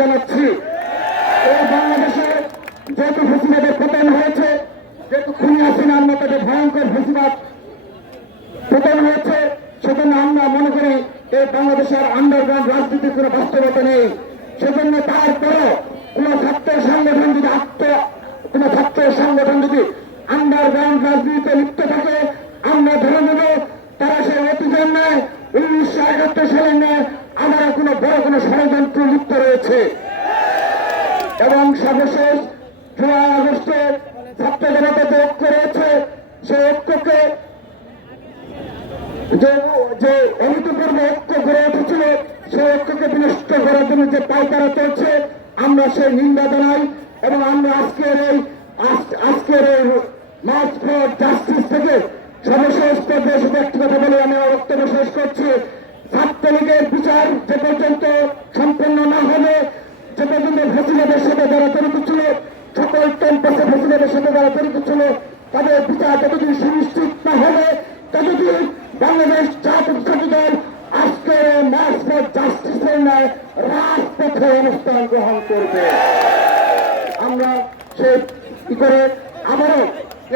জানাচ্ছি। এই বাংলাদেশে যেহেতু ফেসিবাদের পতন হয়েছে, যেহেতু খুনি হাসিনার মতো যে ভয়ঙ্কর ফেসিবাদ পতন হয়েছে, সেজন্য আমরা মনে করি এই বাংলাদেশের আন্ডারগ্রাউন্ড রাজনীতির কোনো বাস্তবতা নেই। সেজন্য তারপরও কোন ছাত্র সংগঠন যদি আত্ম, কোন ছাত্র সংগঠন যদি আন্ডারগ্রাউন্ড রাজনীতিতে লিপ্ত থাকে, আমরা ধরে নেব, তারা সে অতীতের নয় উনিশশো একাত্তর সালের নয় বড় কোনো ষড়যন্ত্র লিপ্ত রয়েছে। এবং সর্বশেষ জুলাই আগস্টে ছাত্র জনতা যে ঐক্য রয়েছে, সেই ঐক্যকে যে যে অভূতপূর্ব ঐক্য গড়ে উঠেছিল, সেই ঐক্যকে বিনষ্ট করার জন্য যে পাইকারা চলছে, আমরা সেই নিন্দা জানাই এবং আমরা আজকের এই আজ- আজকের এই মার্চ ফর জাস্টিস থেকে সর্বশেষ পর্যায়ে পর্যন্ত ফেসিলেটের সাথে যারা জড়িত ছিল, সকল ক্যাম্পাসে ফেসিলেটের সাথে যারা জড়িত ছিল, তাদের বিচার যতদিন সুনিশ্চিত না হবে, ততদিন বাংলাদেশ জাতীয় দল আজকে মার্চ ফর জাস্টিসের রাজপথে অনুষ্ঠান গ্রহণ করবে। আমরা সে কি করে? আবারও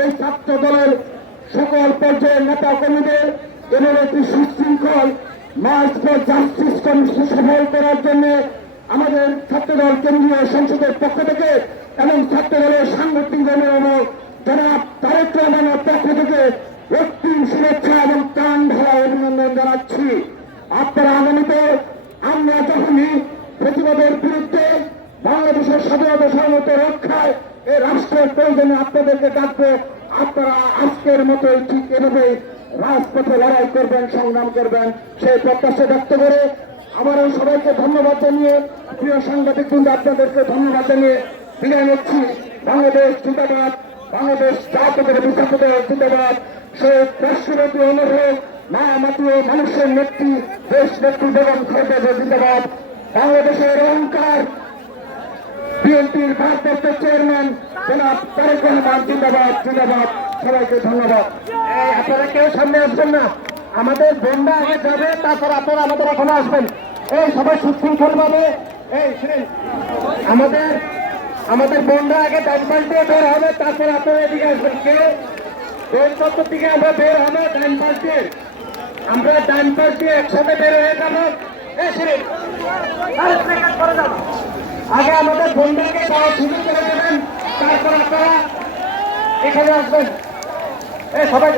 এই ছাত্র দলের সকল পর্যায়ের নেতা কর্মীদের এবং একটি সুশৃঙ্খল মার্চ জাস্টিস কর্মসূচি সফল করার জন্য আমাদের ছাত্রদল কেন্দ্রীয় সংসদের পক্ষ থেকে এবং ছাত্রদলের সাংগঠনিক দলের জনাব তারেক রহমানের পক্ষ থেকে অগ্রিম শুভেচ্ছা এবং প্রাণ ঢালা অভিনন্দন জানাচ্ছি। আপনারা আগামীতে আমরা যখনই প্রতিবাদের বিরুদ্ধে বাংলাদেশের স্বাধীনতা সার্বত রক্ষায় এই রাষ্ট্রের প্রয়োজনে আপনাদেরকে ডাকবো, আপনারা আজকের মতোই ঠিক এভাবে রাজপথে লড়াই করবেন, সংগ্রাম করবেন। সেই প্রত্যাশা ব্যক্ত করে আমারও সবাইকে ধন্যবাদ জানিয়ে প্রিয় সাংবাদিক বৃন্দ আপনাদেরকে ধন্যবাদ জানিয়ে বিদায় নিচ্ছি। বাংলাদেশ জিন্দাবাদ বাংলাদেশ জাতীয় বিস্তাপিত জিন্দাবাদ। সেই রাষ্ট্রপতি অনুরোধ মা মাতীয় মানুষের নেত্রী দেশ নেত্রী বেগম খালেদা জিন্দাবাদ। বাংলাদেশের অহংকার বিএনপির ভারপ্রাপ্ত চেয়ারম্যান জনাব তারেক রহমান জিন্দাবাদ জিন্দাবাদ। সবাইকে ধন্যবাদ। এই, আপনারা কেউ সামনে আসবেন না। আমাদের বোনরা আগে যাবে, তারপর আপনারা আমাদের এখানে আসবেন। এই সবাই সুশৃঙ্খল ভাবে আমাদের আমাদের বোনরা আগে ডান পাশ দিয়ে বের হবে, তারপর আপনারা এদিকে আসবেন। কেউ বের চত্বর দিকে আমরা বের হবে ডান পাশ দিয়ে। আমরা ডান পাশ দিয়ে একসাথে বের হয়ে যাব। আগে আমাদের যাওয়ার সুযোগ করে দেবেন, তারপর আপনারা এখানে আসবেন। এই সবাই